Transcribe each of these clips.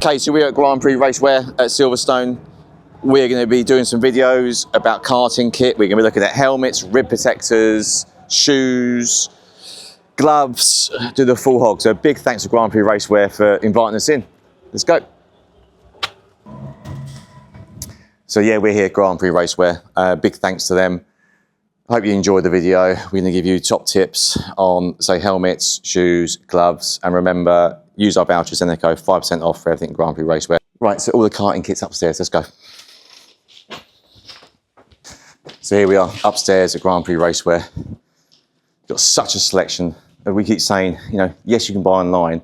Okay, so we're at Grand Prix Racewear at Silverstone. We're going to be doing some videos about karting kit. We're going to be looking at helmets, rib protectors, shoes, gloves, do the full hog. So big thanks to Grand Prix Racewear for inviting us in. Let's go. So yeah, we're here at Grand Prix Racewear. Big thanks to them. I hope you enjoyed the video. We're going to give you top tips on, say, helmets, shoes, gloves, and remember, use our voucher Zenico, 5% off for everything Grand Prix Racewear. Right, so all the karting kits upstairs, let's go. So here we are, upstairs at Grand Prix Racewear. Got such a selection. We keep saying, you know, yes, you can buy online,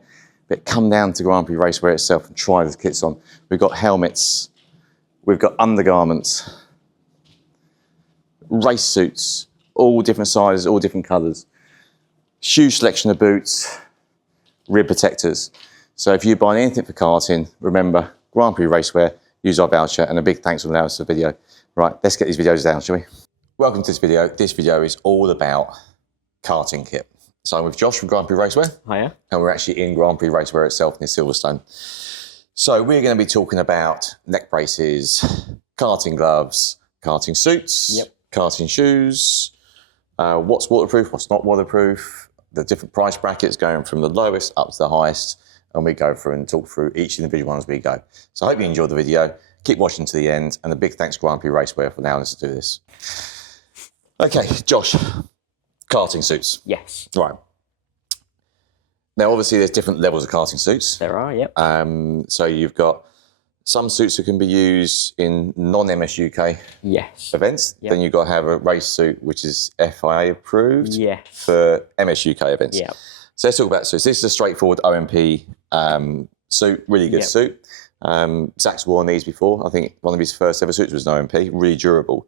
but come down to Grand Prix Racewear itself and try the kits on. We've got helmets, we've got undergarments, race suits, all different sizes, all different colours. Huge selection of boots, rib protectors. So if you buy anything for karting, remember, Grand Prix Racewear, use our voucher, and a big thanks for allowing us the video. Right, let's get these videos down, shall we? Welcome to this video. This video is all about karting kit. So I'm with Josh from Grand Prix Racewear. Hiya. And we're actually in Grand Prix Racewear itself near Silverstone. So we're going to be talking about neck braces, karting gloves, karting suits, karting shoes, what's waterproof, what's not waterproof, the different price brackets going from the lowest up to the highest, and we go through and talk through each individual one as we go. So I hope you enjoyed the video. Keep watching to the end, and a big thanks to Grand Prix Racewear for allowing us to do this. Okay, Josh, karting suits. Yes. Right. Now, obviously, there's different levels of karting suits. There are, yep. So you've got some suits that can be used in non-MS UK events. Yep. Then you've got to have a race suit, which is FIA approved for MS UK events. Yep. So let's talk about suits. This is a straightforward OMP suit, really good suit. Zach's worn these before. I think one of his first ever suits was an OMP, really durable.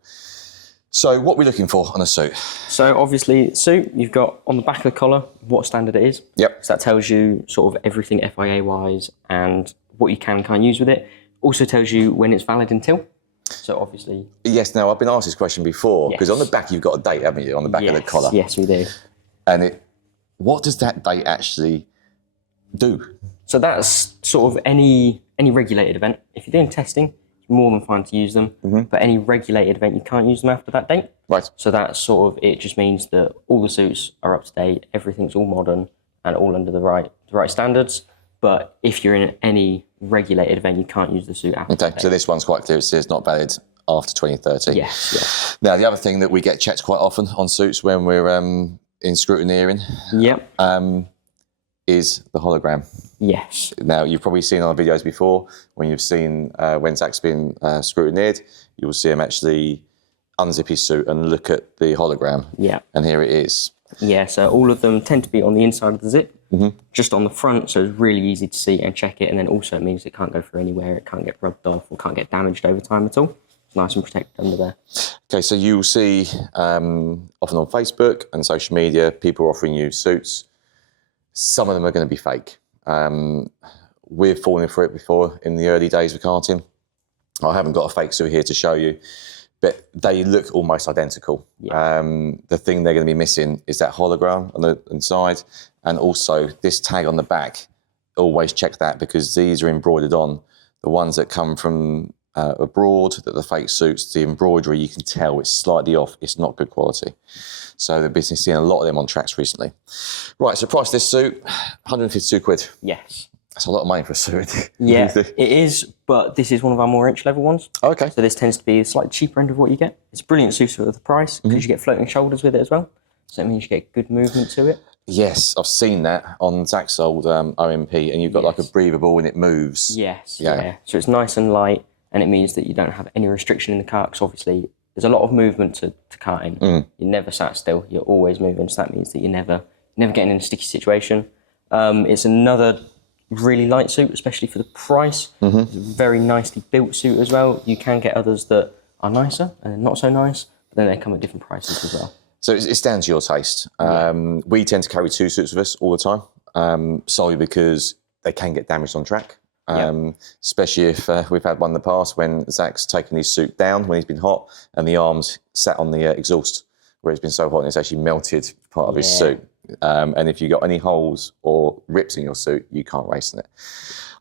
So what are we looking for on a suit? So obviously, suit, you've got on the back of the collar what standard it is. Yep. So that tells you sort of everything FIA-wise and what you can and can't use with it. Also tells you when it's valid until. So obviously... Yes, now I've been asked this question before, because on the back you've got a date, haven't you, on the back of the collar? Yes, we do. And what does that date actually do? So that's sort of any regulated event. If you're doing testing, it's more than fine to use them. But any regulated event, you can't use them after that date. Right. So that's sort of, it just means that all the suits are up to date, everything's all modern and all under the right standards. But if you're in any regulated event, you can't use the suit after that date. So this one's quite clear. It says not valid after 2030. Yes. Now, the other thing that we get checked quite often on suits when we're in scrutineering is the hologram. Yes. Now, you've probably seen on videos before, when you've seen when Zach's been scrutineered, you will see him actually unzip his suit and look at the hologram. Yeah. And here it is. Yeah, so all of them tend to be on the inside of the zip, just on the front, so it's really easy to see and check it, and then also it means it can't go through anywhere, it can't get rubbed off or can't get damaged over time at all. It's nice and protected under there. Okay, so you'll see often on Facebook and social media, people offering you suits. Some of them are going to be fake. We've fallen for it before in the early days of karting. I haven't got a fake suit here to show you, but they look almost identical. The thing they're going to be missing is that hologram on the inside, and also this tag on the back. Always check that, because these are embroidered on. The ones that come from abroad, that the fake suits, the embroidery, you can tell it's slightly off. It's not good quality. So the business is seeing a lot of them on tracks recently. Right, so price of this suit, 152 quid. Yes. That's a lot of money for a suit. Yeah, it is, but this is one of our more entry-level ones. Okay. So this tends to be a slightly cheaper end of what you get. It's a brilliant suit for the price, because you get floating shoulders with it as well. So it means you get good movement to it. Yes, I've seen that on Zach's old OMP, and you've got like a breathable and it moves. Yes, yeah. So it's nice and light, and it means that you don't have any restriction in the car, because obviously there's a lot of movement to karting. You're never sat still, you're always moving, so that means that you're never getting in a sticky situation. It's another really light suit, especially for the price. It's a very nicely built suit as well. You can get others that are nicer and not so nice, but then they come at different prices as well. So it's down to your taste. We tend to carry two suits with us all the time, solely because they can get damaged on track. Especially if we've had one in the past when Zach's taken his suit down when he's been hot, and the arms sat on the exhaust where it's been so hot and it's actually melted part of his suit. And if you've got any holes or rips in your suit, you can't race in it.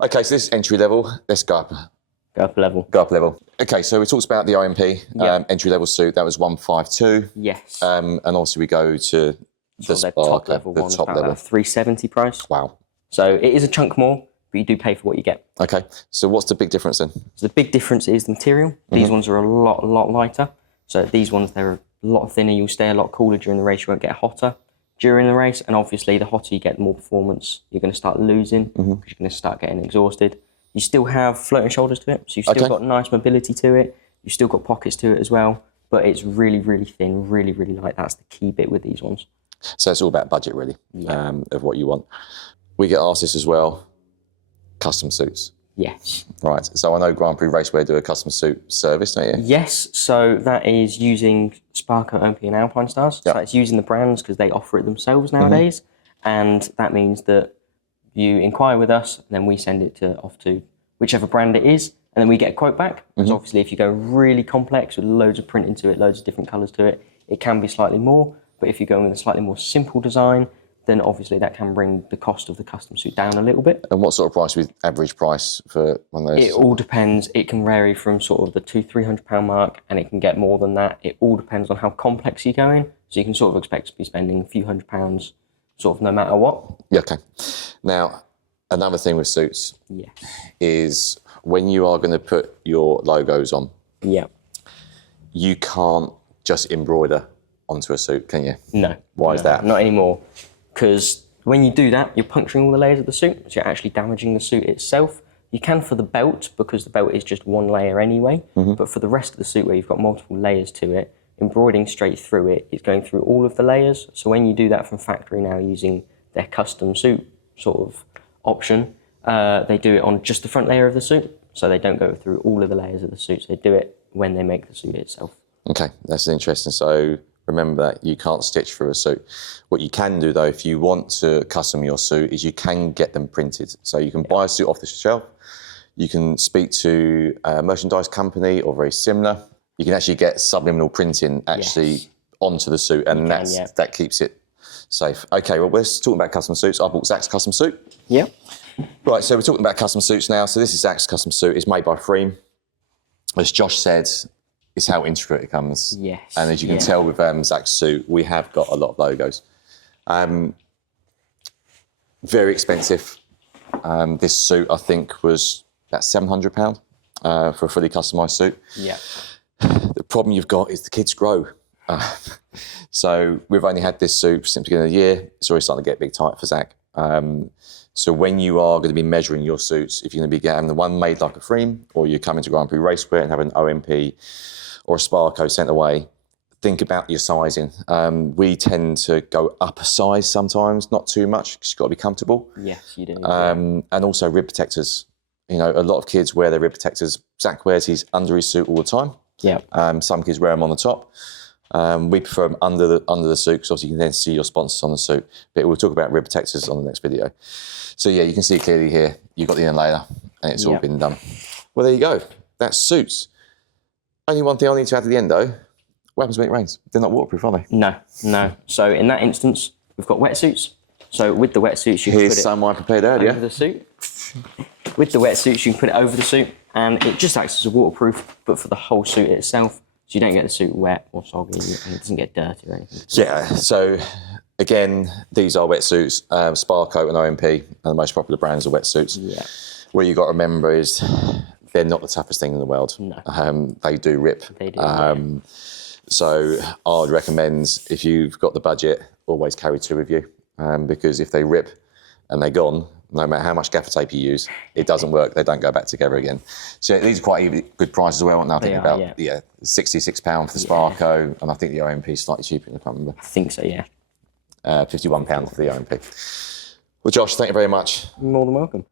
Okay, so this is entry level. Let's go up. Go up a level. Go up a level. Okay, so we talked about the OMP, entry level suit. That was 152. Yes. And obviously we go to the top level the one, top about level. a 370 price. Wow. So it is a chunk more, but you do pay for what you get. Okay, so what's the big difference then? So the big difference is the material. These ones are a lot lighter. So these ones, they're a lot thinner. You'll stay a lot cooler during the race. You won't get hotter during the race. And obviously, the hotter you get, the more performance you're going to start losing because you're going to start getting exhausted. You still have floating shoulders to it. So you've still got nice mobility to it. You've still got pockets to it as well. But it's really thin, really light. That's the key bit with these ones. So it's all about budget, really, of what you want. We get asked this as well, custom suits. Yes. Right, so I know Grand Prix Racewear do a custom suit service, don't you? Yes, so that is using Sparco, OMP and Alpine Stars. So it's using the brands because they offer it themselves nowadays. And that means that you inquire with us, and then we send it off to whichever brand it is, and then we get a quote back. Because obviously if you go really complex with loads of print into it, loads of different colours to it, it can be slightly more. But if you're going with a slightly more simple design, then obviously that can bring the cost of the custom suit down a little bit. And what sort of price would average price for one of those? It all depends. It can vary from sort of the £200-300 mark, and it can get more than that. It all depends on how complex you're going. So you can sort of expect to be spending a few £100s sort of no matter what. Yeah, okay. Now, another thing with suits is when you are going to put your logos on, you can't just embroider onto a suit, can you? No. Why is that? Not anymore. Because when you do that, you're puncturing all the layers of the suit, so you're actually damaging the suit itself. You can for the belt, because the belt is just one layer anyway, but for the rest of the suit where you've got multiple layers to it, embroidering straight through it is going through all of the layers. So when you do that from factory now using their custom suit sort of option, they do it on just the front layer of the suit, so they don't go through all of the layers of the suit. So they do it when they make the suit itself. Okay, that's interesting. So remember that you can't stitch through a suit. What you can do though, if you want to custom your suit, is you can get them printed. So you can buy a suit off the shelf, you can speak to a merchandise company or very similar. You can actually get subliminal printing actually onto the suit, and that keeps it safe. Okay, well, we're talking about custom suits. I bought Zach's custom suit. Yeah. Right, so we're talking about custom suits now. So this is Zach's custom suit. It's made by Freem. As Josh said, it's how intricate it comes. Yes. And as you can tell with Zach's suit, we have got a lot of logos. Very expensive. This suit, I think, was about £700 for a fully customised suit. Yeah. The problem you've got is the kids grow. So we've only had this suit since the beginning of the year. It's already starting to get big tight for Zach. So when you are going to be measuring your suits, if you're going to be getting the one made like a Freem, or you come into Grand Prix Racewear and have an OMP or a Sparco sent away, think about your sizing. We tend to go up a size sometimes, not too much, because you've got to be comfortable. Yes, you do. And also rib protectors. You know, a lot of kids wear their rib protectors. Zach wears his under his suit all the time. Yeah. Some kids wear them on the top. We prefer them under the suit, because obviously you can then see your sponsors on the suit. But we'll talk about rib protectors on the next video. So yeah, you can see clearly here, you've got the inner layer and it's all been done. Well, there you go. That's suits. Only one thing I need to add to the end though, what happens when it rains? They're not waterproof, are they? No, no. So in that instance, we've got wetsuits. So with the wetsuits, you can put it some I prepared earlier. Over the suit. With the wetsuits, you can put it over the suit, and it just acts as a waterproof, but for the whole suit itself, so you don't get the suit wet or soggy, and it doesn't get dirty or anything. Yeah, so again, these are wetsuits. Sparco and OMP are the most popular brands of wetsuits. Yeah. What you've got to remember is they're not the toughest thing in the world. No. They do rip. They do. So I'd recommend, if you've got the budget, always carry two with you, because if they rip and they're gone, no matter how much gaffer tape you use, it doesn't work. They don't go back together again. So these are quite good prices as well. Now I think about £66 for the Sparco, and I think the OMP is slightly cheaper. I can't remember. I think so. Yeah. £51 for the OMP. Well, Josh, thank you very much. You're more than welcome.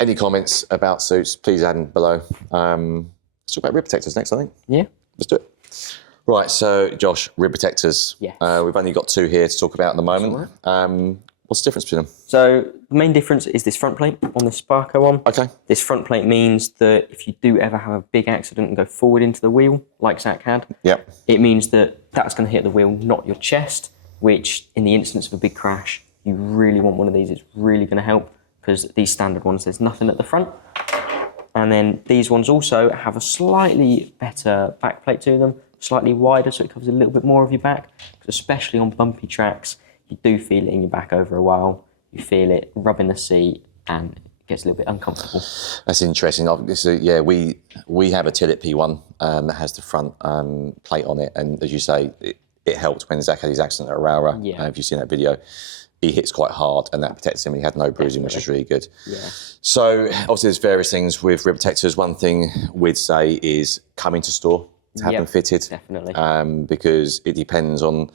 Any comments about suits, please add them below. Let's talk about rib protectors next, I think. Yeah. Let's do it. Right, so Josh, rib protectors. Yes. We've only got two here to talk about at the moment. What's the difference between them? So the main difference is this front plate on the Sparco one. Okay. This front plate means that if you do ever have a big accident and go forward into the wheel, like Zach had, it means that that's going to hit the wheel, not your chest, which in the instance of a big crash, you really want one of these. It's really going to help, because these standard ones, there's nothing at the front. And then these ones also have a slightly better backplate to them, slightly wider, so it covers a little bit more of your back, especially on bumpy tracks. You do feel it in your back over a while. You feel it rubbing the seat, and it gets a little bit uncomfortable. That's interesting. Obviously, yeah, we have a Tillit P1 that has the front plate on it, and as you say, it helped when Zach had his accident at Aurora. Yeah. If you've seen that video, he hits quite hard, and that protects him. He had no bruising, which is really good. Yeah. So obviously, there's various things with rib protectors. One thing we'd say is come into store to have them fitted. Definitely. Because it depends on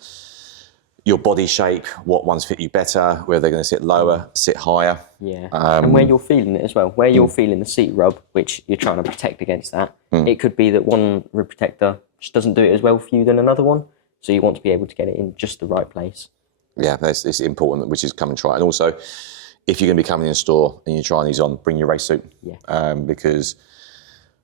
your body shape, what ones fit you better, whether they're going to sit lower, sit higher. Yeah, and where you're feeling it as well. Where you're feeling the seat rub, which you're trying to protect against that, it could be that one rib protector just doesn't do it as well for you than another one. So you want to be able to get it in just the right place. Yeah, it's important, which is come and try. And also, if you're going to be coming in store and you're trying these on, bring your race suit. Yeah. Because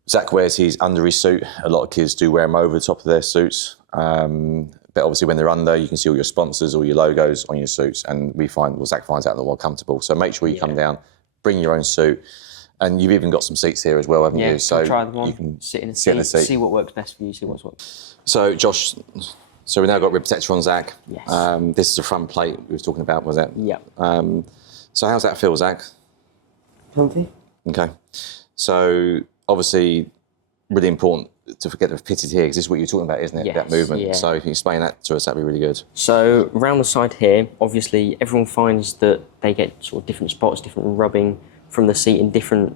Zach wears his under his suit. A lot of kids do wear them over the top of their suits. But obviously when they're under, you can see all your sponsors, all your logos on your suits. And Zach finds out they're more comfortable. So make sure you come down, bring your own suit. And you've even got some seats here as well, haven't you? So try them on, you can sit in a seat, see what works best for you, see what's what. So Josh, we've now got rib protector on Zach. Yes. This is a front plate we were talking about, was it? Yeah. So how's that feel, Zach? Comfy. Okay. So obviously really important to get them fitted here, because this is what you're talking about, isn't it? Yes, that movement. yeah. So if you explain that to us, that'd be really good. So around the side here, obviously everyone finds that they get sort of different spots, different rubbing from the seat in different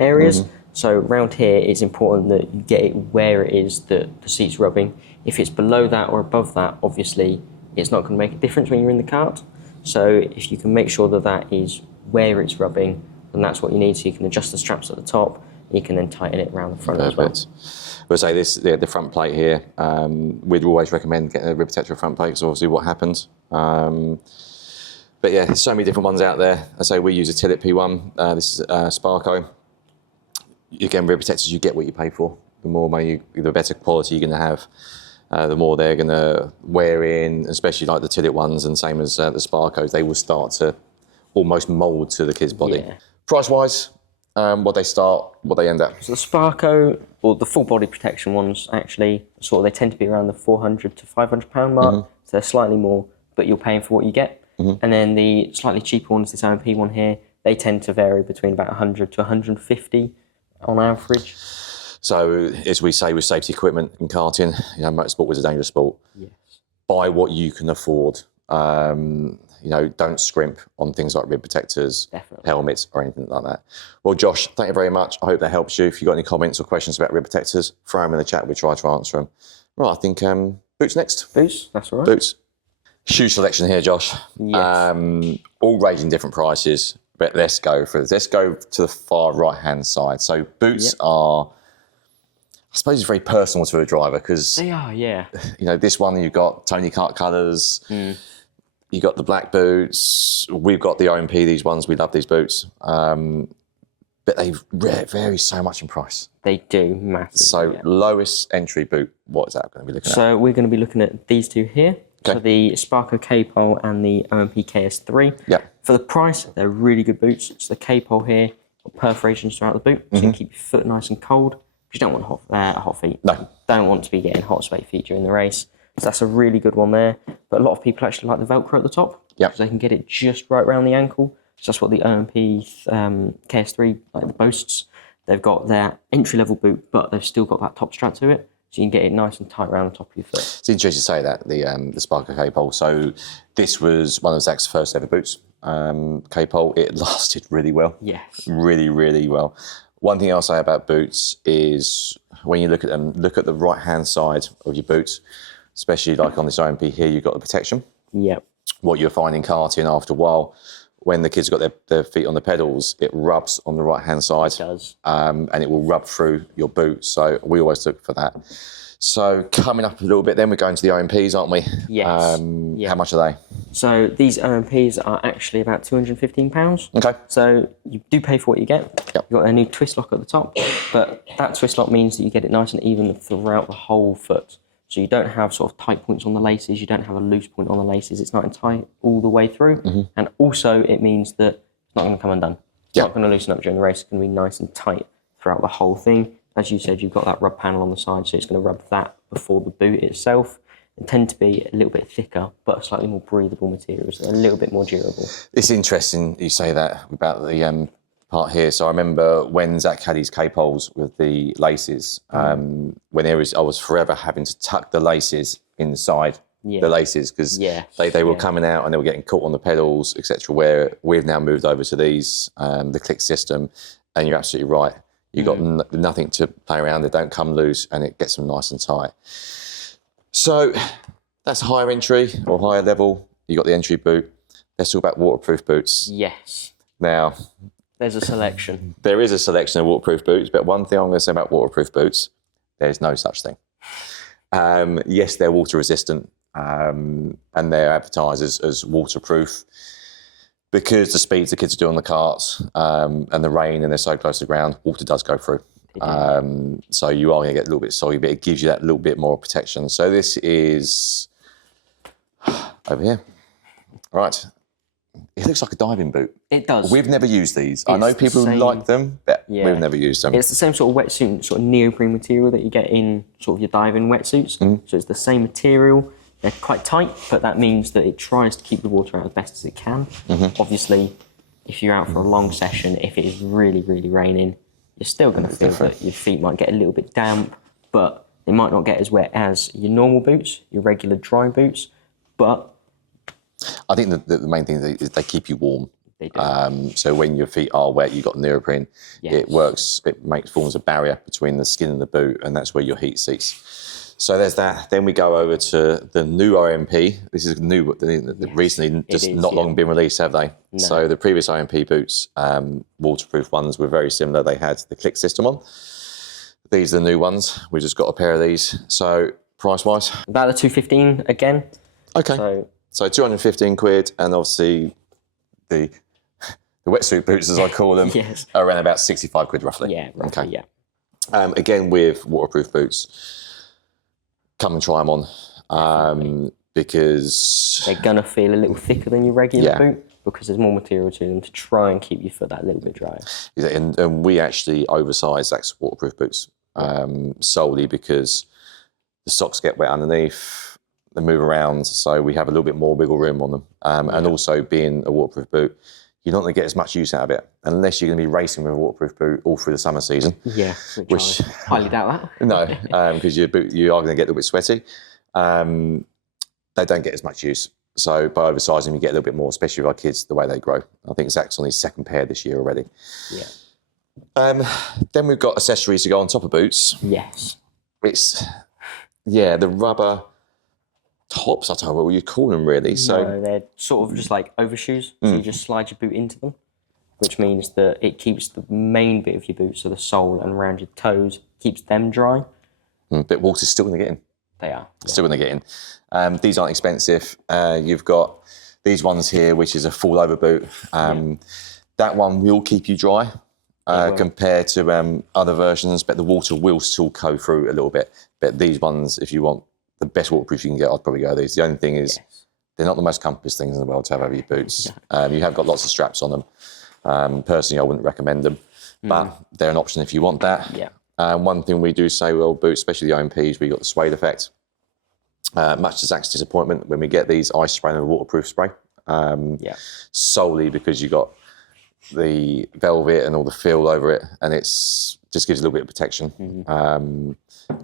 areas. So around here, it's important that you get it where it is that the seat's rubbing. If it's below that or above that, obviously it's not going to make a difference when you're in the kart. So if you can make sure that that is where it's rubbing, then that's what you need. So you can adjust the straps at the top, and you can then tighten it around the front as well. We'll say this, the front plate here, we'd always recommend getting a rib protector front plate, because obviously what happens. But yeah, there's so many different ones out there. I say we use a Tillit P1. This is Sparco. Again, rib protectors, you get what you pay for. The more money, the better quality you're going to have. The more they're going to wear in, especially like the Tillit ones, and same as the Sparcos, they will start to almost mould to the kid's body. Yeah. Price-wise, what they start, what they end at? So the Sparco, or the full body protection ones, actually, they tend to be around the £400 to £500 mark. So they're slightly more, but you're paying for what you get. And then the slightly cheaper ones, this OMP one here, they tend to vary between about 100 to 150 on average. So, as we say with safety equipment in karting, motorsport was a dangerous sport. Yes. Buy what you can afford. Don't scrimp on things like rib protectors, helmets, or anything like that. Well, Josh, thank you very much. I hope that helps you. If you've got any comments or questions about rib protectors, throw them in the chat. We'll try to answer them. Right, I think boots next. Boots, that's all right. Boots. Shoe selection here, Josh. Yes. All ranging different prices, but let's go to the far right-hand side. So boots are, I suppose, it's very personal to a driver, because they are, yeah. This one you've got Tony Kart colours. You got the black boots. We've got the OMP. These ones, we love these boots, but they vary so much in price. They do massively. So lowest entry boot, what is that going to be looking at? So we're going to be looking at these two here. Okay. So the Sparco K-Pole and the OMP KS3. Yeah. For the price, they're really good boots. So the K-Pole here, got perforations throughout the boot, so you can keep your foot nice and cold. You don't want hot feet. No. Don't want to be getting hot sweaty feet during the race. So that's a really good one there. But a lot of people actually like the Velcro at the top. Yeah. Because they can get it just right around the ankle. So that's what the OMP KS3 boasts. They've got their entry-level boot, but they've still got that top strap to it. So you can get it nice and tight around the top of your foot. It's interesting to say that, the Sparco K-Pole. So this was one of Zach's first ever boots, K-Pole. It lasted really well. Yes. Really, really well. One thing I'll say about boots is when you look at them, look at the right-hand side of your boots, especially like on this OMP here, you've got the protection. Yep. What you'll find in karting after a while, when the kids got their feet on the pedals, it rubs on the right-hand side. It does. And it will rub through your boot. So we always look for that. So coming up a little bit, then we're going to the OMPs, aren't we? Yes. How much are they? So these OMPs are actually about £215. Okay. So you do pay for what you get. Yep. You've got their new twist lock at the top, but that twist lock means that you get it nice and even throughout the whole foot. So you don't have sort of tight points on the laces, you don't have a loose point on the laces, it's nice and tight all the way through. And also it means that it's not going to come undone. It's not going to loosen up during the race, it's going to be nice and tight throughout the whole thing. As you said, you've got that rub panel on the side, so it's going to rub that before the boot itself. They tend to be a little bit thicker, but slightly more breathable materials, a little bit more durable. It's interesting you say that about the part here. So I remember when Zach had his K-poles with the laces, when I was forever having to tuck the laces inside the laces because they were coming out and they were getting caught on the pedals, etc. Where we've now moved over to these, the click system, and you're absolutely right. You've got nothing to play around. They don't come loose and it gets them nice and tight. So that's higher entry or higher level. You got the entry boot. Let's talk about waterproof boots. Yes. Now, there's a selection. There is a selection of waterproof boots, but one thing I'm going to say about waterproof boots, there's no such thing. Yes, they're water resistant and they're advertised as waterproof because the speeds the kids are doing on the karts and the rain and they're so close to the ground, water does go through. So you are going to get a little bit soggy, but it gives you that little bit more protection. So this is over here. Right. It looks like a diving boot. It does. We've never used these. I know people like them, but we've never used them. It's the same sort of wetsuit, sort of neoprene material that you get in sort of your diving wetsuits. So it's the same material. They're quite tight, but that means that it tries to keep the water out as best as it can. Obviously, if you're out for a long session, if it is really, really raining, you're still going to feel that your feet might get a little bit damp, but they might not get as wet as your normal boots, your regular dry boots. But I think the main thing is they keep you warm. They do. So when your feet are wet, you've got neoprene. It works. It forms a barrier between the skin and the boot, and that's where your heat seats. So there's that. Then we go over to the new OMP. This is new, recently, just not long been released, have they? No. So the previous OMP boots, waterproof ones, were very similar. They had the click system on. These are the new ones. We just got a pair of these. So price-wise? About the 215 again. Okay. So 215 quid, and obviously the wetsuit boots, as I call them, are around about 65 quid roughly. Yeah, roughly, again, with waterproof boots, come and try them on because they're going to feel a little thicker than your regular boot because there's more material to them to try and keep your foot that little bit drier. And we actually oversize Zach's waterproof boots solely because the socks get wet underneath. They move around, so we have a little bit more wiggle room on them. And also being a waterproof boot, you're not going to get as much use out of it unless you're going to be racing with a waterproof boot all through the summer season. Yeah, which I highly doubt that. No, because you are going to get a little bit sweaty. They don't get as much use. So by oversizing them, you get a little bit more, especially with our kids, the way they grow. I think Zach's on his second pair this year already. Yeah. Then we've got accessories to go on top of boots. Yes. It's, the rubber tops, I don't know what you call them really. No, they're sort of just like overshoes. So you just slide your boot into them, which means that it keeps the main bit of your boot, so the sole and around your toes, keeps them dry. But water's still going to get in. They are. Still going to get in. These aren't expensive. You've got these ones here, which is a full over boot. That one will keep you dry compared to other versions, but the water will still go through a little bit. But these ones, if you want the best waterproof you can get, I'd probably go these. The only thing is they're not the most comfortable things in the world to have over your boots. You have got lots of straps on them. Personally, I wouldn't recommend them, but they're an option if you want that. One thing we do say with old boots, especially the OMPs, we got the suede effect. Much to Zach's disappointment, when we get these, I spray them with waterproof spray. Solely because you got the velvet and all the feel over it, and it's just gives a little bit of protection.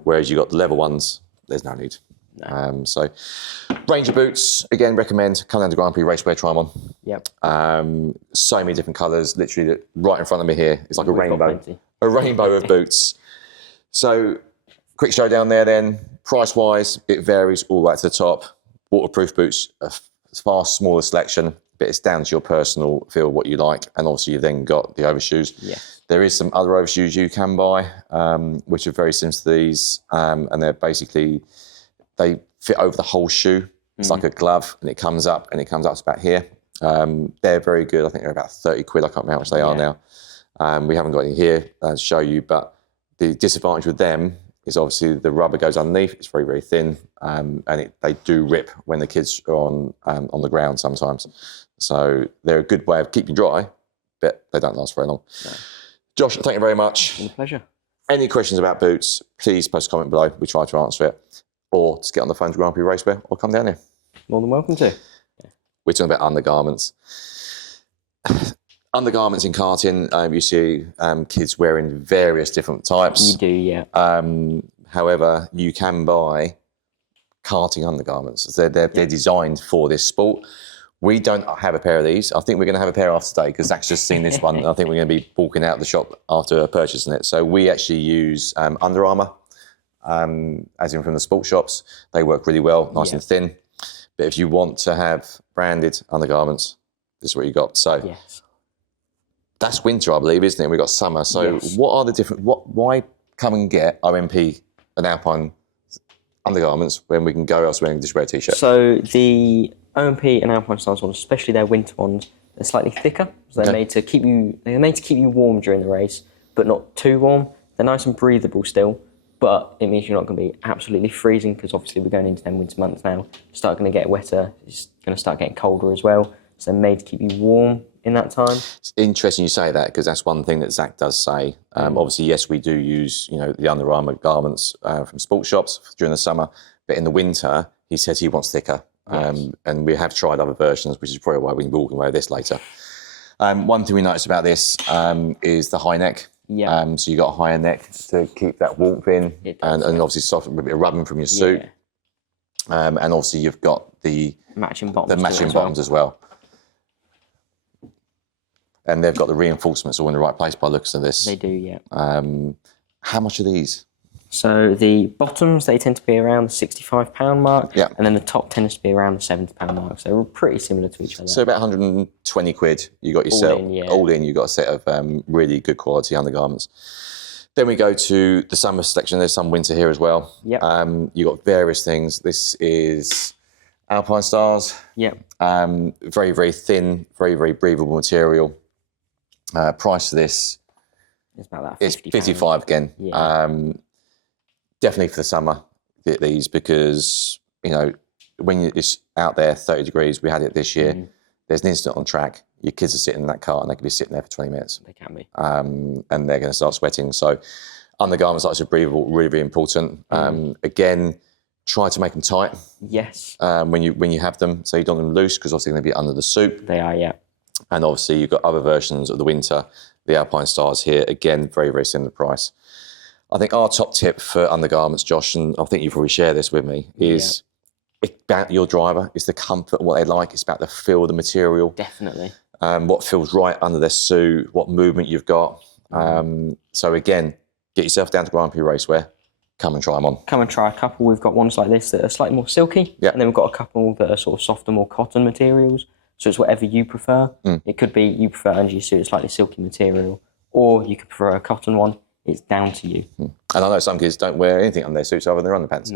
Whereas you got the leather ones, there's no need. So Ranger boots, again, recommend. Come down to Grand Prix Racewear, try them on. So many different colours. Literally, right in front of me here, it's like a rainbow. A rainbow of boots. So quick show down there then. Price-wise, it varies all the way to the top. Waterproof boots, a far smaller selection, but it's down to your personal feel, what you like. And also you've then got the overshoes. There is some other overshoes you can buy, which are very similar to these. And they're basically, they fit over the whole shoe. It's like a glove, and it comes up to about here. They're very good. I think they're about 30 quid. I can't remember how much they are now. We haven't got any here to show you, but the disadvantage with them is obviously the rubber goes underneath. It's very, very thin, and they do rip when the kids are on the ground sometimes. So they're a good way of keeping dry, but they don't last very long. No. Josh, thank you very much. It's been a pleasure. Any questions about boots, please post a comment below. We try to answer it. Or just get on the phone to Grand Prix Racewear or come down here. More than welcome to. We're talking about undergarments. Undergarments in karting, you see kids wearing various different types. You do, yeah. However, you can buy karting undergarments. They're designed for this sport. We don't have a pair of these. I think we're going to have a pair after today because Zach's just seen this one. I think we're going to be walking out the shop after purchasing it. So we actually use Under Armour, as in from the sports shops. They work really well, nice and thin. But if you want to have branded undergarments, this is what you got. So that's winter, I believe, isn't it? We've got summer. So what are the different, why come and get OMP and Alpine undergarments when we can go elsewhere and just wear a t-shirt? So the OMP and Alpine styles ones, especially their winter ones, they're slightly thicker. So they're made to keep you warm during the race, but not too warm. They're nice and breathable still, but it means you're not going to be absolutely freezing because obviously we're going into them winter months now. It's going to get wetter. It's going to start getting colder as well. So they're made to keep you warm in that time. It's interesting you say that because that's one thing that Zach does say. Obviously, yes, we do use the Under Armour garments from sports shops during the summer, but in the winter, he says he wants thicker. And we have tried other versions, which is probably why we'll be walking away with this later. One thing we noticed about this is the high neck. So you got a higher neck to keep that warmth in, and obviously soften with a bit of rubbing from your suit. And obviously you've got the matching bottoms, as well. And they've got the reinforcements all in the right place by the looks of this. They do, yeah. How much are these? So the bottoms, they tend to be around the £65 mark, and then the top tends to be around the £70 mark. So they're pretty similar to each other. So about 120 quid, you got yourself, all in, you got a set of really good quality undergarments. Then we go to the summer selection. There's some winter here as well. You got various things. This is Alpine Stars. Very, very thin, very, very breathable material. Price for this is about that. It's 55 again. Definitely for the summer, get these because, when it's out there, 30 degrees, we had it this year, there's an incident on track, your kids are sitting in that car and they could be sitting there for 20 minutes. They can be. And they're going to start sweating. So undergarments like this are breathable, really, really important. Again, try to make them tight. When you have them, so you don't want them loose because obviously they're going to be under the suit. They are, And obviously you've got other versions of the winter, the Alpine Stars here, again, very, very similar price. I think our top tip for undergarments, Josh, and I think you probably share this with me, is it's about your driver. It's the comfort and what they like. It's about the feel of the material. Definitely. What feels right under their suit, what movement you've got. So again, get yourself down to Grand Prix Racewear. Come and try them on. Come and try a couple. We've got ones like this that are slightly more silky. And then we've got a couple that are sort of softer, more cotton materials. So it's whatever you prefer. It could be you prefer under your suit a slightly silky material, or you could prefer a cotton one. It's down to you. And I know some kids don't wear anything on their suits other than their underpants.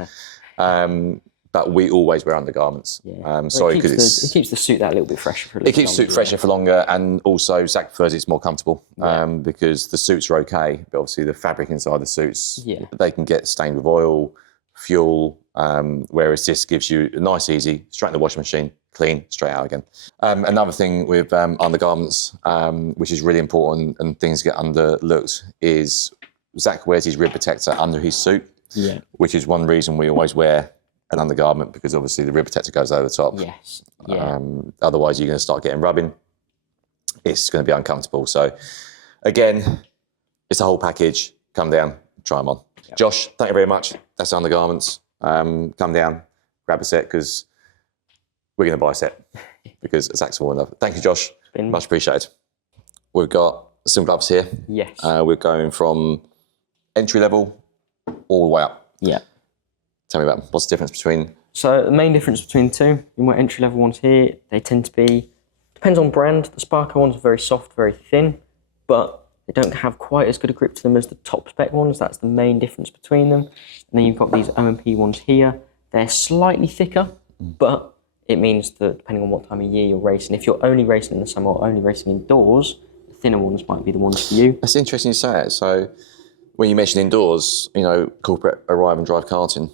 No. But we always wear undergarments. Sorry, because it keeps the suit that little bit fresher for a little It keeps the suit fresher for longer, and also Zach prefers it's more comfortable because the suits are okay, but obviously the fabric inside the suits, they can get stained with oil, fuel, whereas this gives you a nice, easy, straight in the washing machine, clean, straight out again. Another thing with undergarments, which is really important and things get underlooked, is Zach wears his rib protector under his suit, which is one reason we always wear an undergarment, because obviously the rib protector goes over the top. Otherwise you're going to start getting rubbing. It's going to be uncomfortable. So again, it's a whole package. Come down, try them on. Josh, thank you very much. That's undergarments. Come down, grab a set, because we're going to buy a set because Zach's more enough. Thank you, Josh. Much appreciated. We've got some gloves here. We're going from entry level all the way up. Tell me about what's the difference between... So the main difference between the two, in my entry level ones here, they tend to be, depends on brand. The Sparko ones are very soft, very thin, but they don't have quite as good a grip to them as the top spec ones. That's the main difference between them. And then you've got these OMP ones here. They're slightly thicker, but it means that depending on what time of year you're racing, if you're only racing in the summer or only racing indoors, the thinner ones might be the ones for you. That's interesting you say it. So When you mention indoors, corporate arrive and drive karting.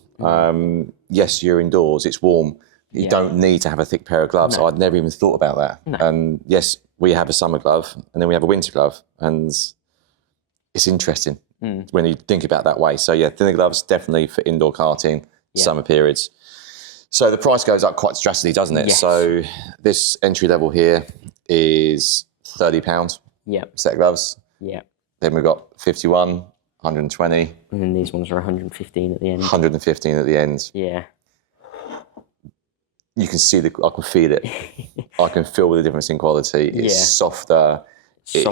Yes, you're indoors, it's warm. You don't need to have a thick pair of gloves. No. I'd never even thought about that. No. And yes, we have a summer glove and then we have a winter glove. And it's interesting when you think about it that way. So yeah, thinner gloves definitely for indoor karting, summer periods. So the price goes up quite drastically, doesn't it? Yes. So this entry level here is £30 set of gloves. Yeah. Then we've got 51, 120. And then these ones are 115 at the end. 115 at the end. Yeah. You can see I can feel it. I can feel the difference in quality. It's softer. It's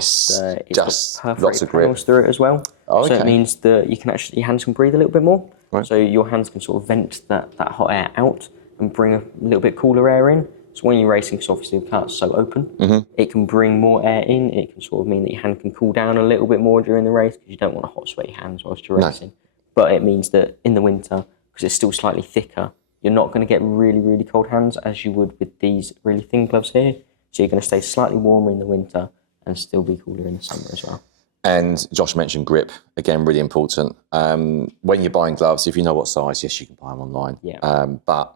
just lots of grip through it as well. Oh, okay. So it means that your hands can breathe a little bit more. Right. So your hands can sort of vent that hot air out and bring a little bit cooler air in. So when you're racing, because obviously the kart's so open, it can bring more air in. It can sort of mean that your hand can cool down a little bit more during the race because you don't want a hot, sweaty hands whilst you're racing. But it means that in the winter, because it's still slightly thicker, you're not going to get really, really cold hands as you would with these really thin gloves here. So you're going to stay slightly warmer in the winter and still be cooler in the summer as well. And Josh mentioned grip, again, really important. When you're buying gloves, if you know what size, yes, you can buy them online. Yeah. But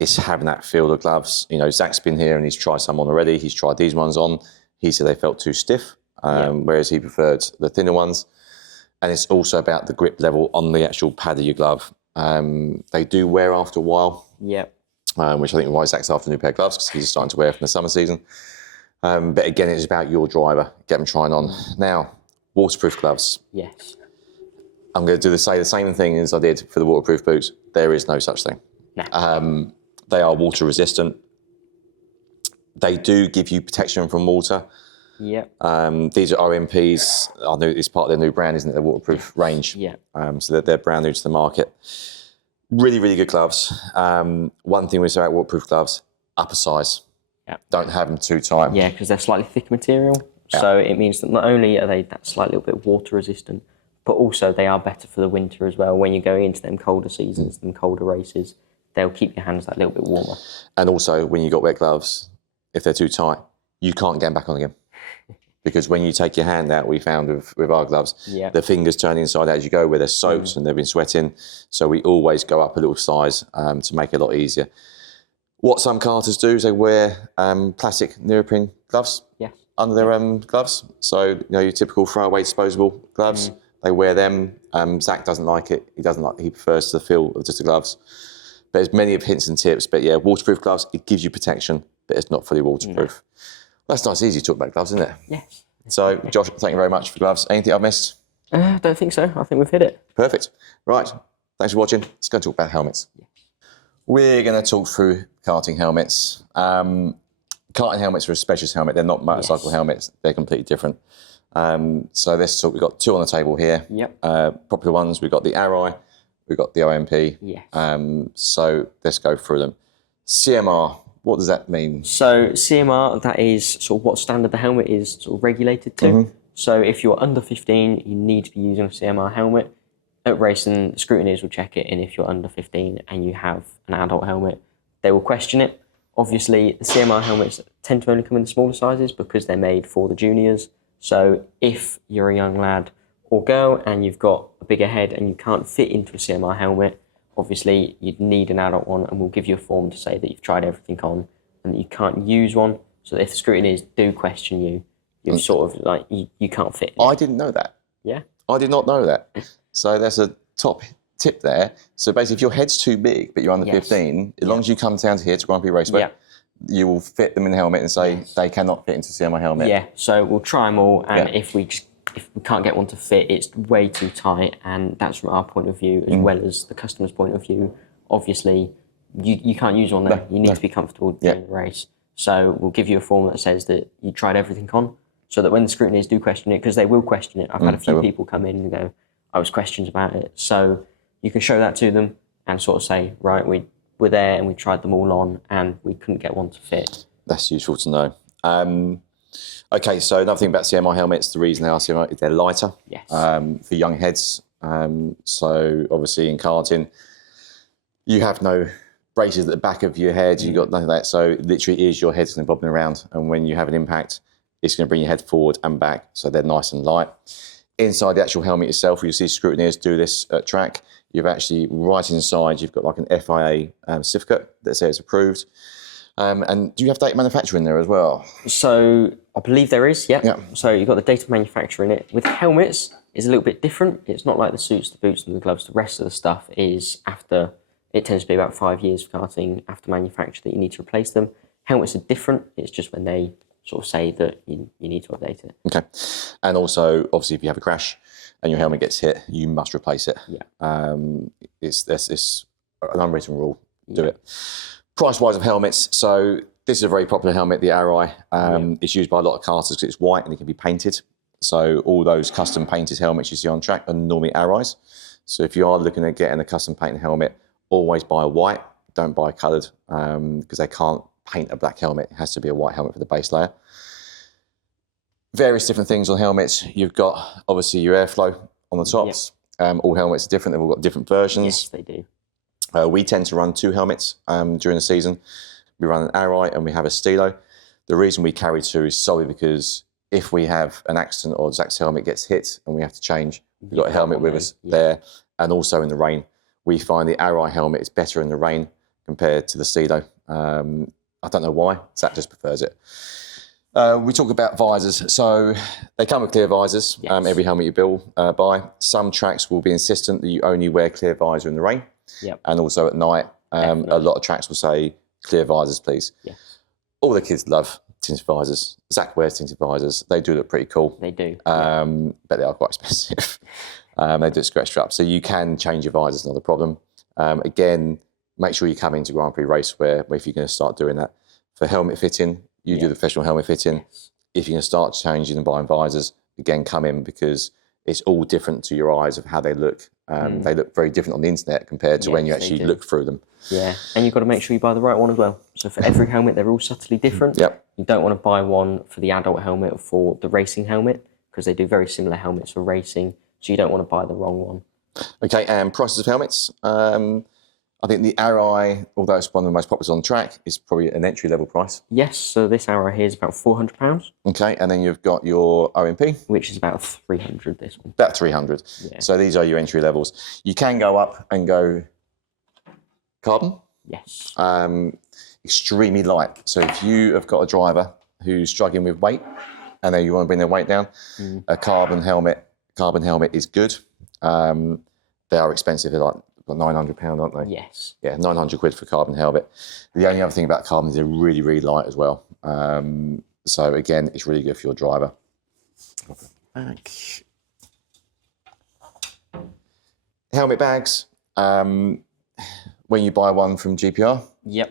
it's having that feel of gloves. Zach's been here and he's tried some on already. He's tried these ones on. He said they felt too stiff, whereas he preferred the thinner ones. And it's also about the grip level on the actual pad of your glove. They do wear after a while. Yeah. Which I think is why Zach's after a new pair of gloves, because he's starting to wear from the summer season. But again, it's about your driver. Get them trying on. Now, waterproof gloves. Yes. I'm going to say the same thing as I did for the waterproof boots. There is no such thing. No. They are water resistant. They do give you protection from water. Yeah. These are RMPs. I know it's part of their new brand, isn't it? Their waterproof range. Yeah. So they're brand new to the market. Really, really good gloves. One thing we say about waterproof gloves, upper size. Yeah. Don't have them too tight. Yeah, because they're slightly thick material. Yeah. So it means that not only are they that slightly little bit water resistant, but also they are better for the winter as well. When you're going into them colder seasons, them colder races, they'll keep your hands that little bit warmer. And also, when you've got wet gloves, if they're too tight, you can't get them back on again. Because when you take your hand out, we found with our gloves, the fingers turn inside out as you go, where they're soaked and they've been sweating. So we always go up a little size to make it a lot easier. What some karters do is they wear plastic neoprene gloves under their gloves. So, your typical throwaway disposable gloves, they wear them. Zach doesn't like it. He prefers the feel of just the gloves. But there's many hints and tips. But yeah, waterproof gloves, it gives you protection, but it's not fully waterproof. No. That's nice, easy to talk about gloves, isn't it? Yes. So, Josh, thank you very much for gloves. Anything I've missed? I don't think so. I think we've hit it. Perfect. Right. Thanks for watching. Let's go talk about helmets. Yeah. We're going to talk through karting helmets. Karting helmets are a specialist helmet. They're not motorcycle helmets. They're completely different. So let's talk. We've got two on the table here. Yep. Popular ones. We've got the Arai. We've got the OMP. Yes. So let's go through them. CMR. What does that mean? So CMR, that is sort of what standard the helmet is sort of regulated to. So if you're under 15, you need to be using a CMR helmet. At racing, the scrutineers will check it, and if you're under 15 and you have an adult helmet, they will question it. Obviously, the CMR helmets tend to only come in the smaller sizes because they're made for the juniors. So if you're a young lad or girl and you've got a bigger head and you can't fit into a CMR helmet, obviously you'd need an adult one, and we'll give you a form to say that you've tried everything on and that you can't use one. So if the scrutineers do question you, you're sort of like, you can't fit in. I didn't know that. Yeah. I did not know that. So that's a top tip there. So basically, if your head's too big, but you're under 15, as long as you come down to here to Grand Prix Racewear, you will fit them in the helmet and say they cannot fit into CMR helmet. Yeah, so we'll try them all, and if we can't get one to fit, it's way too tight, and that's from our point of view as well as the customer's point of view. Obviously, you can't use one there. You need to be comfortable during the race. So we'll give you a form that says that you tried everything on, so that when the scrutineers do question it, because they will question it. I've had a few people come in and go, I was questions about it. So you can show that to them and sort of say, right, we were there and we tried them all on and we couldn't get one to fit. That's useful to know. Okay, so another thing about CMR helmets, the reason they are CMR is they're lighter for young heads. So obviously in karting, you have no braces at the back of your head, you've got nothing like that. So literally is your head's going to bobbing around, and when you have an impact, it's going to bring your head forward and back. So they're nice and light. inside the actual helmet itself, you see scrutineers do this at track. You've actually, right inside, you've got like an FIA certificate that says approved. And do you have date manufacturer in there as well? So I believe there is, yeah. So you've got the date of manufacturer in it. With helmets, it's a little bit different. It's not like the suits, the boots and the gloves. The rest of the stuff is after, it tends to be about 5 years for karting after manufacture that you need to replace them. Helmets are different. It's just when they sort of say that you need to update it. Okay. And also, obviously, if you have a crash and your helmet gets hit, you must replace it. Yeah. It's an unwritten rule. Do it. Price-wise of helmets, so this is a very popular helmet, the Arai. It's used by a lot of karters because it's white and it can be painted. So all those custom painted helmets you see on track are normally Arais. So if you are looking at getting a custom painted helmet, always buy a white, don't buy coloured, because they can't paint a black helmet. It has to be a white helmet for the base layer. Various different things on helmets. You've got, obviously, your airflow on the tops. All helmets are different. They've all got different versions. Yes, they do. We tend to run 2 helmets during the season. We run an Arai and we have a Stilo. The reason we carry 2 is solely because if we have an accident or Zach's helmet gets hit and we have to change, we've got a helmet with us there. And also in the rain, we find the Arai helmet is better in the rain compared to the Stilo. I don't know why, Zach just prefers it. We talk about visors. So they come with clear visors, every helmet you buy. Some tracks will be insistent that you only wear clear visor in the rain. And also at night, a lot of tracks will say, clear visors, please. All the kids love tinted visors. Zach wears tinted visors. They do look pretty cool. They do. But they are quite expensive. They do scratch up. So you can change your visors, not a problem. Again, make sure you come into Grand Prix Racewear if you're going to start doing that. For helmet fitting, you do the professional helmet fitting. If you're going to start changing and buying visors, again, come in because it's all different to your eyes of how they look. They look very different on the internet compared to when you actually look through them. Yeah, and you've got to make sure you buy the right one as well. So for every helmet, they're all subtly different. You don't want to buy one for the adult helmet or for the racing helmet because they do very similar helmets for racing. So you don't want to buy the wrong one. Okay, and prices of helmets. I think the Arai, although it's one of the most popular on track, is probably an entry-level price. Yes, so this Arai here is about £400. Okay, and then you've got your OMP. Which is about 300, this one. About 300. So these are your entry levels. You can go up and go carbon. Yes. Extremely light. So if you have got a driver who's struggling with weight and then you want to bring their weight down, a carbon helmet is good. They are expensive. They're like £900, aren't they? Yes. Yeah, 900 quid for a carbon helmet. The only other thing about carbon is they're really, really light as well. So again, it's really good for your driver. Back. Helmet bags. When you buy one from GPR, you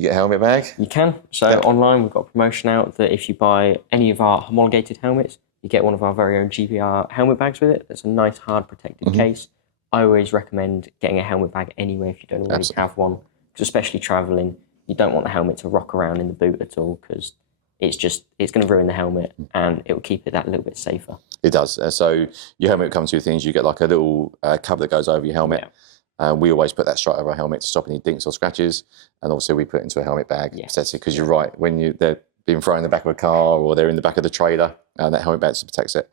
get a helmet bag. You can. So online, we've got a promotion out that if you buy any of our homologated helmets, you get one of our very own GPR helmet bags with it. It's a nice, hard, protected case. I always recommend getting a helmet bag anyway if you don't already have one, because especially travelling, you don't want the helmet to rock around in the boot at all because it's going to ruin the helmet and it will keep it that little bit safer. It does. So your helmet comes with 2 things. You get like a little cover that goes over your helmet. We always put that straight over our helmet to stop any dinks or scratches, and also we put it into a helmet bag because you're right, when they're being thrown in the back of a car or they're in the back of the trailer, that helmet bag protects it.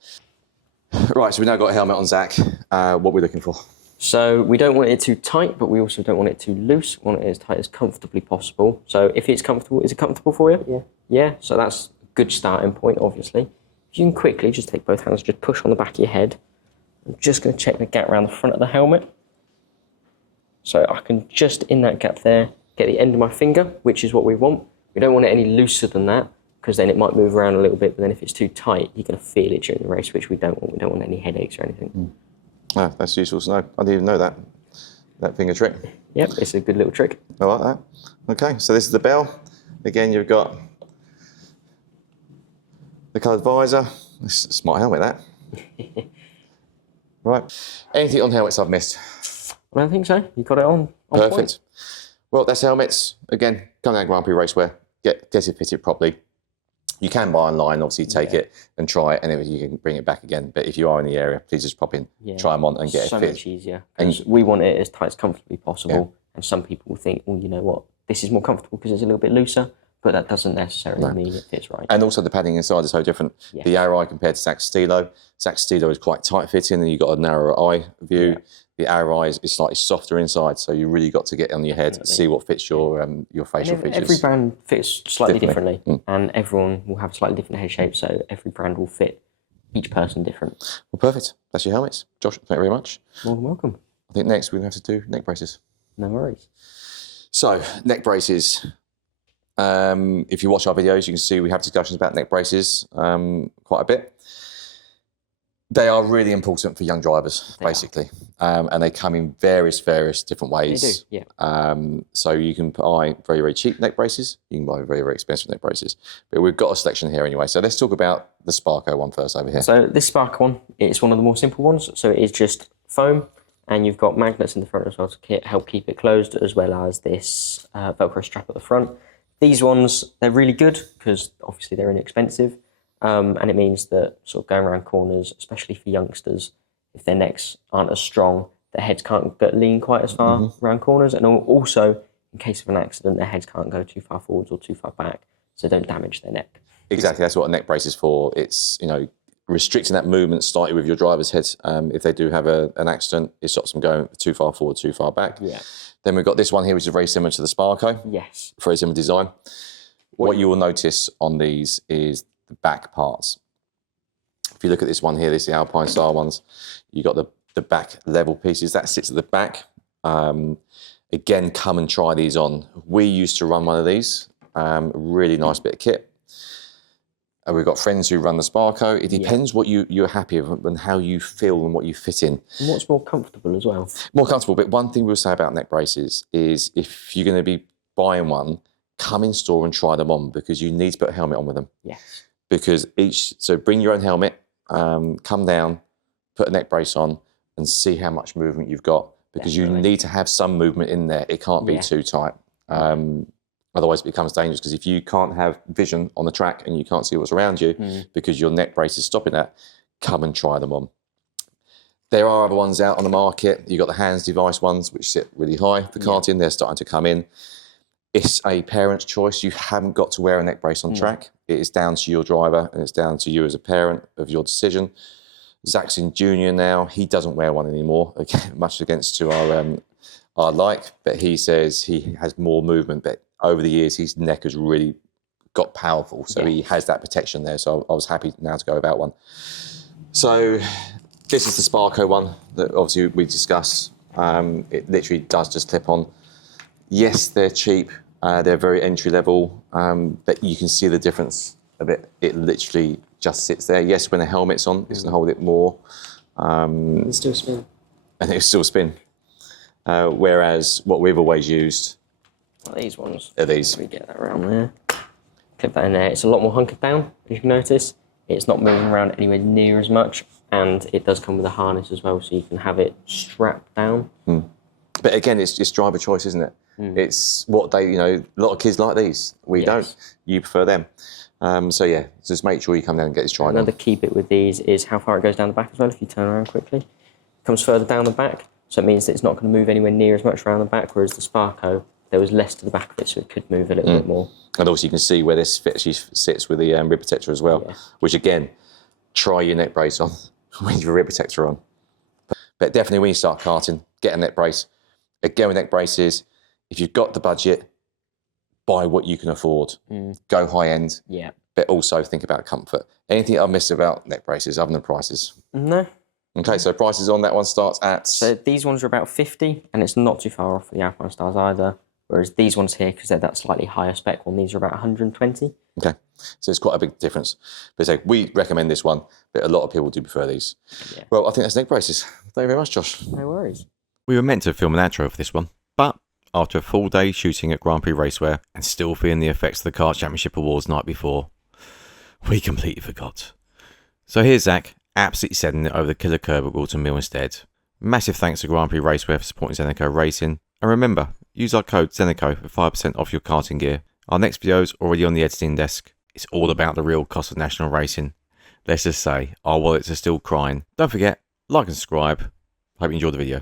Right, so we've now got a helmet on Zach. What are we looking for? So we don't want it too tight, but we also don't want it too loose. We want it as tight as comfortably possible. So if it's comfortable, is it comfortable for you? Yeah, so that's a good starting point, obviously. If you can quickly just take both hands, just push on the back of your head. I'm just going to check the gap around the front of the helmet. So I can just, in that gap there, get the end of my finger, which is what we want. We don't want it any looser than that, because then it might move around a little bit, but then if it's too tight, you're going to feel it during the race, which we don't want. We don't want any headaches or anything. Ah, that's useful to know. I didn't even know that finger trick. Yep, it's a good little trick. I like that. Okay, so this is the bell. Again, you've got the coloured visor. It's a smart helmet, that. Right. Anything on helmets I've missed? I don't think so. You got it on Perfect. Point. Well, that's helmets. Again, come down Grand Prix Racewear. Get it fitted properly. You can buy online, obviously take it and try it, and then you can bring it back again. But if you are in the area, please just pop in, try them on and get it fit. So much easier. And we want it as tight as comfortably possible. And some people will think, well, you know what, this is more comfortable because it's a little bit looser. but that doesn't necessarily mean it fits right. And also the padding inside is so different. Yeah. The arrow eye compared to Zach Stilo. Zach Stilo is quite tight fitting, and you've got a narrower eye view. Yeah. The arrow eye is slightly softer inside, so you really got to get on your head and see what fits your facial features. Every brand fits slightly differently, and everyone will have slightly different head shape, so every brand will fit each person different. Well, perfect. That's your helmets. Josh, thank you very much. More than welcome. I think next we're going to have to do neck braces. No worries. So, neck braces. If you watch our videos, you can see we have discussions about neck braces quite a bit. They are really important for young drivers, basically. And they come in various different ways. They do, yeah. So you can buy very, very cheap neck braces. You can buy very, very expensive neck braces. But we've got a selection here anyway. So let's talk about the Sparco one first over here. So this Sparco one, it's one of the more simple ones. So it is just foam, and you've got magnets in the front as well to help keep it closed, as well as this Velcro strap at the front. These ones, they're really good because obviously they're inexpensive. And it means that sort of going around corners, especially for youngsters, if their necks aren't as strong, their heads can't lean quite as far around corners. And also, in case of an accident, their heads can't go too far forwards or too far back, so don't damage their neck. Exactly, that's what a neck brace is for. It's, restricting that movement slightly with your driver's head. If they do have an accident, it stops them going too far forward, too far back. Yeah. Then we've got this one here, which is very similar to the Sparco. Yes. Very similar design. What you will notice on these is the back parts. If you look at this one here, this is the Alpine style ones, you got the back level pieces that sits at the back. Again, come and try these on. We used to run one of these, really nice bit of kit. We've got friends who run the Sparco. It depends what you're happy with and how you feel and what you fit in. And what's more comfortable as well. More comfortable, but one thing we'll say about neck braces is if you're going to be buying one, come in store and try them on, because you need to put a helmet on with them. Yes. Because so bring your own helmet, come down, put a neck brace on and see how much movement you've got, because you need to have some movement in there. It can't be too tight. Otherwise it becomes dangerous, because if you can't have vision on the track and you can't see what's around you because your neck brace is stopping that, come and try them on. There are other ones out on the market. You've got the hands device ones, which sit really high for karting. They're starting to come in. It's a parent's choice. You haven't got to wear a neck brace on track. It is down to your driver, and it's down to you as a parent of your decision. Zach's in junior now. He doesn't wear one anymore, much against to our like, but he says he has more movement, but over the years his neck has really got powerful, so he has that protection there. So I was happy now to go without one. So this is the Sparco one that obviously we discussed. It literally does just clip on. Yes, they're cheap. They're very entry level, but you can see the difference of it. It literally just sits there. Yes, when the helmet's on, it's going to hold it more. And still spin. And it'll still spin. Whereas what we've always used these ones are these. We get that around there. Clip that in there. It's a lot more hunkered down, as you can notice. It's not moving around anywhere near as much, and it does come with a harness as well, so you can have it strapped down. But again, it's just driver choice, isn't it? It's what they, a lot of kids like these. We don't. You prefer them. So yeah, just make sure you come down and get this tried on. Another key bit with these is how far it goes down the back as well, if you turn around quickly. It comes further down the back, so it means that it's not going to move anywhere near as much around the back, whereas the Sparco, there was less to the back of it, so it could move a little bit more. And also you can see where this actually sits with the rib protector as well, which again, try your neck brace on with your rib protector on. But definitely when you start karting, get a neck brace. Again with neck braces, if you've got the budget, buy what you can afford. Go high end, but also think about comfort. Anything I've missed about neck braces other than prices? No. Okay, so prices on that one starts at... So these ones are about 50, and it's not too far off the Alpine Stars either, whereas these ones here, because they're that slightly higher spec one, these are about 120. Okay, so it's quite a big difference. But so we recommend this one, but a lot of people do prefer these. Well, I think that's neck braces. Thank you very much, Josh. No worries. We were meant to film an outro for this one, but after a full day shooting at Grand Prix Racewear and still feeling the effects of the Kart Championship Awards night before, we completely forgot. So here's Zach, absolutely sending it over the killer curb at Wilton Mill instead. Massive thanks to Grand Prix Racewear for supporting Zenico Racing. And remember, use our code Zenico for 5% off your karting gear. Our next video is already on the editing desk. It's all about the real cost of national racing. Let's just say, our wallets are still crying. Don't forget, like and subscribe. Hope you enjoyed the video.